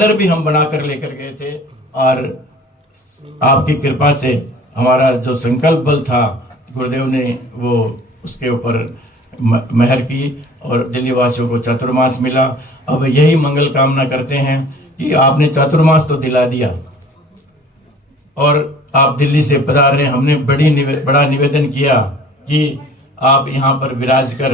Banner भी हम बनाकर लेकर गए थे और आपकी कृपा से हमारा जो संकल्प बल था गुरुदेव ने वो उसके ऊपर मेहर की और दिल्ली वासियों को चातुर्मास मिला। अब यही मंगल कामना करते हैं कि आपने चातुर्मास तो दिला दिया और आप दिल्ली से पधार रहे हैं। हमने बड़ा निवेदन किया कि आप यहाँ पर विराज कर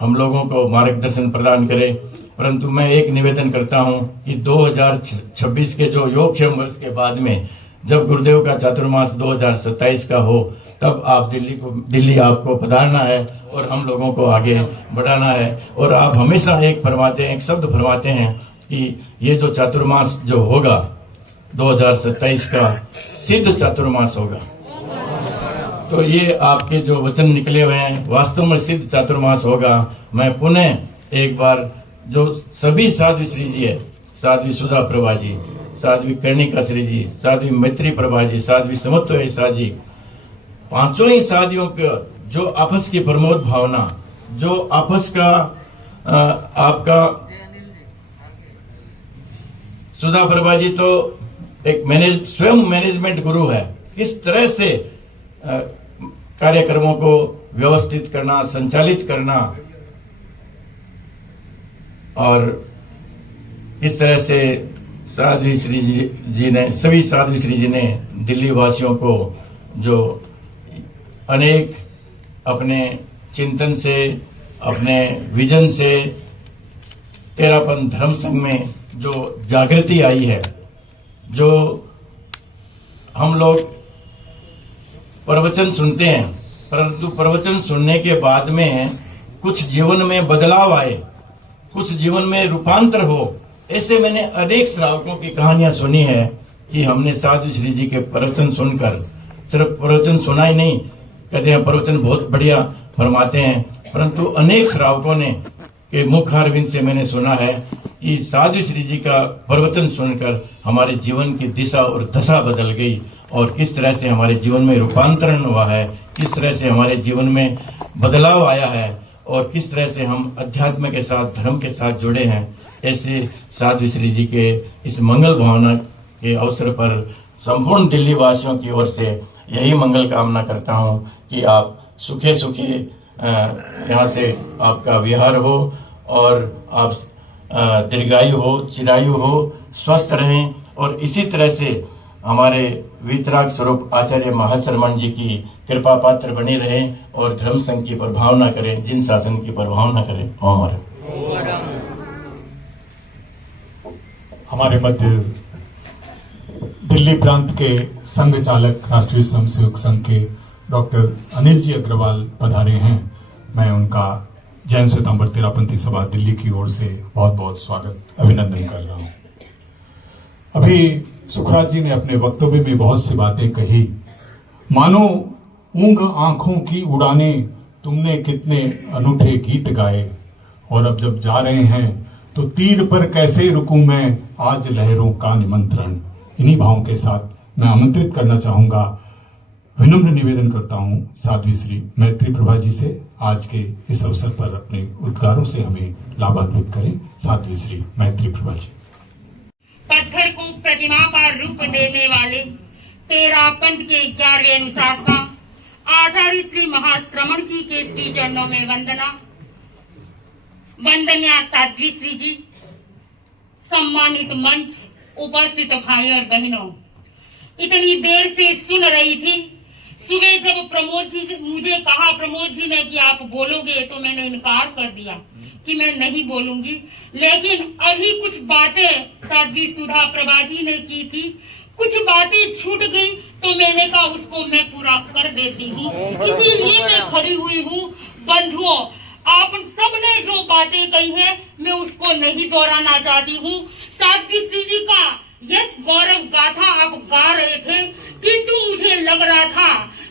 हम लोगों को मार्गदर्शन प्रदान करें, परंतु मैं एक निवेदन करता हूँ कि 2026 के जो योगक्षेम वर्ष के बाद में जब गुरुदेव का चातुर्मास 2027 का हो तब आप दिल्ली आपको पधारना है और हम लोगों को आगे बढ़ाना है। और आप हमेशा एक शब्द फरमाते हैं कि ये जो चातुर्मास जो होगा 2027 का सिद्ध चातुर्मास होगा। तो ये आपके जो वचन निकले हुए हैं वास्तव में सिद्ध चातुर्मास होगा। मैं पुनः एक बार जो सभी साध्वी श्री जी है, साध्वी सुधा प्रभा जी, साध्वी कर्णिका श्री जी, साध्वी मैत्री प्रभा जी, साध्वी समत्व ईसा जी, पांचों ही साधियों का जो आपस की प्रमोद भावना, जो आपस का आपका सुधा प्रभा जी तो एक स्वयं मैनेजमेंट गुरु है। किस तरह से कार्यक्रमों को व्यवस्थित करना, संचालित करना और इस तरह से साध्वी श्री जी ने सभी साध्वी श्री जी ने दिल्ली वासियों को जो अनेक अपने चिंतन से अपने विजन से तेरापन धर्म संघ में जो जागृति आई है, जो हम लोग प्रवचन सुनते हैं परंतु प्रवचन सुनने के बाद में कुछ जीवन में बदलाव आए, कुछ जीवन में रूपांतर हो, ऐसे मैंने अनेक श्रावकों की कहानियां सुनी है कि हमने साध्वी श्री जी के प्रवचन सुनकर सिर्फ प्रवचन सुना ही नहीं, कहते हैं प्रवचन बहुत बढ़िया फरमाते हैं, परंतु अनेक श्रावकों ने के मुखारविंद से मैंने सुना है कि साध्वी श्री जी का प्रवचन सुनकर हमारे जीवन की दिशा और दशा बदल गई और किस तरह से हमारे जीवन में रूपांतरण हुआ है, किस तरह से हमारे जीवन में बदलाव आया है और किस तरह से हम अध्यात्म के साथ, धर्म के साथ जुड़े हैं। ऐसे साध्वी श्री जी के इस मंगल भावना के अवसर पर संपूर्ण दिल्ली वासियों की ओर से यही मंगल कामना करता हूं कि आप सुखे सुखे यहाँ से आपका विहार हो और आप दीर्घायु हो, चिरायु हो, स्वस्थ रहें और इसी तरह से हमारे वीतराग स्वरूप आचार्य महाशर्मन जी की कृपा पात्र बने रहें और धर्म संघ की प्रभावना करें, जिन शासन की प्रभावना करें। ओम। हमारे मध्य दिल्ली प्रांत के संघ चालक राष्ट्रीय स्वयंसेवक संघ के डॉक्टर अनिल जी अग्रवाल पधारे हैं। मैं उनका जैन श्वेतांबर तेरापंथी सभा दिल्ली की ओर से बहुत बहुत स्वागत, अभिनंदन कर रहा हूं। अभी सुखराज जी ने अपने वक्तव्य में बहुत सी बातें कही, मानो ऊंघ आंखों की उड़ाने तुमने कितने अनूठे गीत गाए और अब जब जा रहे हैं तो तीर पर कैसे रुकूं मैं, आज लहरों का निमंत्रण। इन्हीं भावों के साथ मैं आमंत्रित करना चाहूंगा, विनम्र निवेदन करता हूं साध्वी श्री मैत्री प्रभा जी से आज के इस अवसर पर अपने उद्गारों से हमें लाभान्वित करें। साध्वी श्री मैत्री प्रभा जी। पत्थर को प्रतिमा का रूप देने वाले तेरापंथ के 11वें अनुशासना आचार्य श्री महाश्रमण जी के श्री चरणों में वंदना। वंदनीय साध्वी श्री जी, सम्मानित मंच, उपस्थित भाई और बहनों, इतनी देर से सुन रही थी। सुबह जब प्रमोद जी मुझे कहा, प्रमोद जी ने कि आप बोलोगे, तो मैंने इनकार कर दिया कि मैं नहीं बोलूंगी, लेकिन अभी कुछ बातें साध्वी सुधा प्रभा जी ने की थी, कुछ बातें छूट गई तो मैंने कहा उसको मैं पूरा कर देती हूँ, इसीलिए मैं खड़ी हुई हूँ। बंधुओं, आप सब ने जो बातें कही है मैं उसको नहीं दोहराना चाहती हूँ। साध्वी श्री जी का यश गौरव गाथा आप गा रहे थे, किंतु मुझे लग रहा था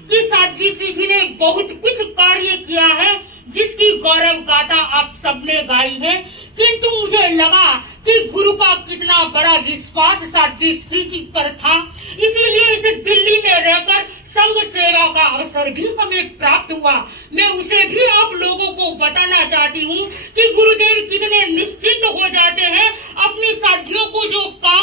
कि साध्वी श्री जी ने बहुत कुछ कार्य किया है जिसकी गौरव गाथा आप सबने गाई है, किंतु मुझे लगा कि गुरु का कितना बड़ा विश्वास साध्वी श्री जी पर था, इसीलिए इस दिल्ली में रहकर संघ सेवा का अवसर भी हमें प्राप्त हुआ। मैं उसे भी आप लोगों को बताना चाहती हूँ कि गुरुदेव कितने निश्चिंत हो जाते हैं अपनी साथियों को जो काम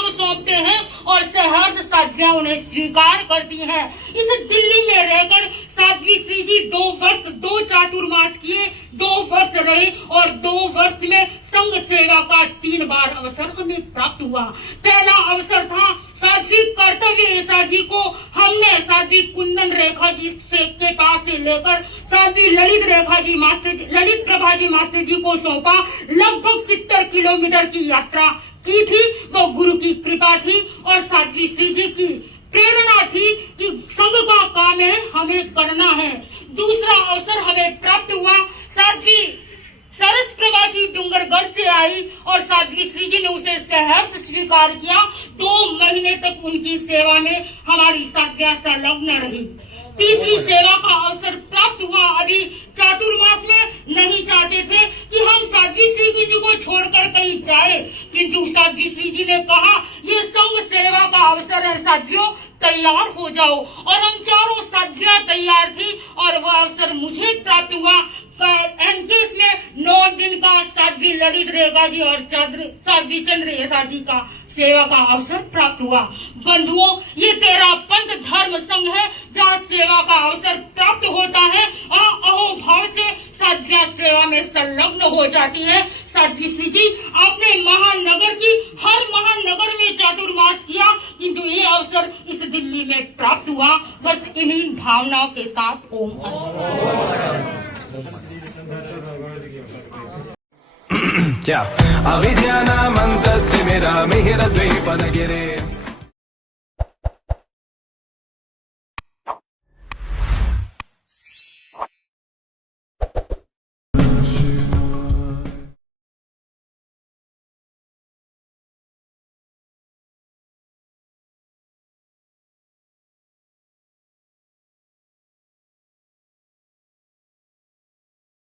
साध्वियां उन्हें स्वीकार करती हैं। इस दिल्ली में रहकर साध्वी श्री जी 2 वर्ष 2 चातुर्मास किए, 2 वर्ष रहे और 2 वर्ष में संघ सेवा का 3 बार अवसर हमें प्राप्त हुआ। पहला अवसर था साध्वी कर्तव्य ऐसा जी को हमने साध्वी कुंदन रेखा जी के पास से लेकर साध्वी ललित प्रभा जी मास्टर जी को सौंपा। लगभग 70 किलोमीटर की यात्रा की थी। वो गुरु की कृपा थी और साध्वी श्री जी की प्रेरणा थी कि संघ का काम है, हमें करना है। दूसरा अवसर हमें प्राप्त हुआ। साध्वी सरस प्रभा जी डूंगरगढ़ से आई और साध्वी श्री जी ने उसे सहर्ष स्वीकार किया। 2 महीने तक उनकी सेवा में हमारी साध्वियां संलग्न रही। तीसरी सेवा का अवसर प्राप्त हुआ। अभी चातुर्मास में नहीं चाहते थे कि हम साध्वी श्री जी को छोड़कर कहीं जाए, किंतु साध्वी श्री जी ने कहा ये संघ सेवा का अवसर है, साथियों तैयार हो जाओ। और हम चारों साध्वियां तैयार थी और वह अवसर मुझे प्राप्त हुआ। एनकेस में 9 दिन का साध्वी ललित रेखा जी और साध्वी चंद्र ऐसा जी का सेवा का अवसर प्राप्त हुआ। बंधुओं, ये 13 पंथ धर्म संघ है जहाँ सेवा का अवसर प्राप्त होता है और अहोभाव से साध्वियां सेवा में संलग्न हो जाती है। साध्वी श्री जी आपने महानगर की हर महानगर में चातुर्मास किया, किंतु ये अवसर इस दिल्ली में प्राप्त हुआ। बस इन्हीं भावनाओं के साथ ओम क्या अविद्यानामन्तस्तिमिरमिहिरद्वीपनगिरे